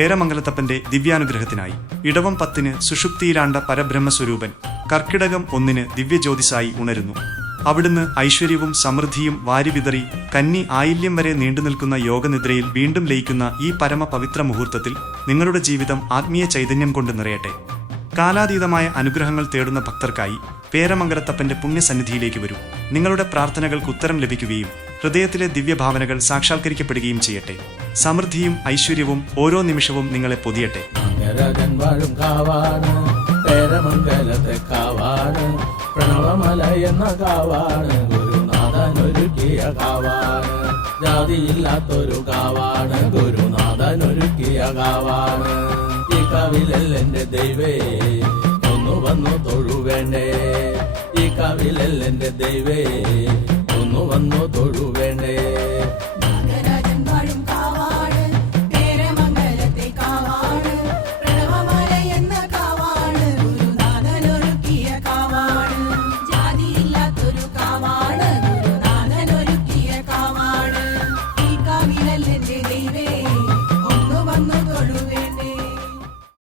പേരമംഗലത്തപ്പന്റെ ദിവ്യാനുഗ്രഹത്തിനായി. ഇടവം 10 സുഷുപ്തിയിലാണ്ട പരബ്രഹ്മസ്വരൂപൻ കർക്കിടകം 1 ദിവ്യജ്യോതിസായി ഉണരുന്നു. അവിടുന്ന് ഐശ്വര്യവും സമൃദ്ധിയും വാരിവിതറി കന്നി ആയില്യം വരെ നീണ്ടുനിൽക്കുന്ന യോഗനിദ്രയിൽ വീണ്ടും ലയിക്കുന്ന ഈ പരമ പവിത്ര മുഹൂർത്തത്തിൽ നിങ്ങളുടെ ജീവിതം ആത്മീയ ചൈതന്യം കൊണ്ട് നിറയട്ടെ. കാലാതീതമായ അനുഗ്രഹങ്ങൾ തേടുന്ന ഭക്തർക്കായി പേരമംഗലത്തപ്പന്റെ പുണ്യസന്നിധിയിലേക്ക് വരൂ. നിങ്ങളുടെ പ്രാർത്ഥനകൾക്ക് ഉത്തരം ലഭിക്കുകയും ഹൃദയത്തിലെ ദിവ്യഭാവനകൾ സാക്ഷാത്കരിക്കപ്പെടുകയും ചെയ്യട്ടെ. സമൃദ്ധിയും ഐശ്വര്യവും ഓരോ നിമിഷവും നിങ്ങളെ പൊതിയട്ടെ. പ്രണവമല എന്ന കാവാണ് ഗുരുനാഥനൊരുക്കിയ കാവാണ്. ജാതിയില്ലാത്തൊരു കാവാണ് ഗുരുനാഥനൊരുക്കിയ കാവാണ്. ഈ കവിലെന്റെ ദൈവേ ഒന്ന് വന്നു തൊഴുവേണ്ടേ. ഈ കവിലെന്റെ ദൈവേ ഒന്ന് വന്നു തൊഴുവേണ്ടേ.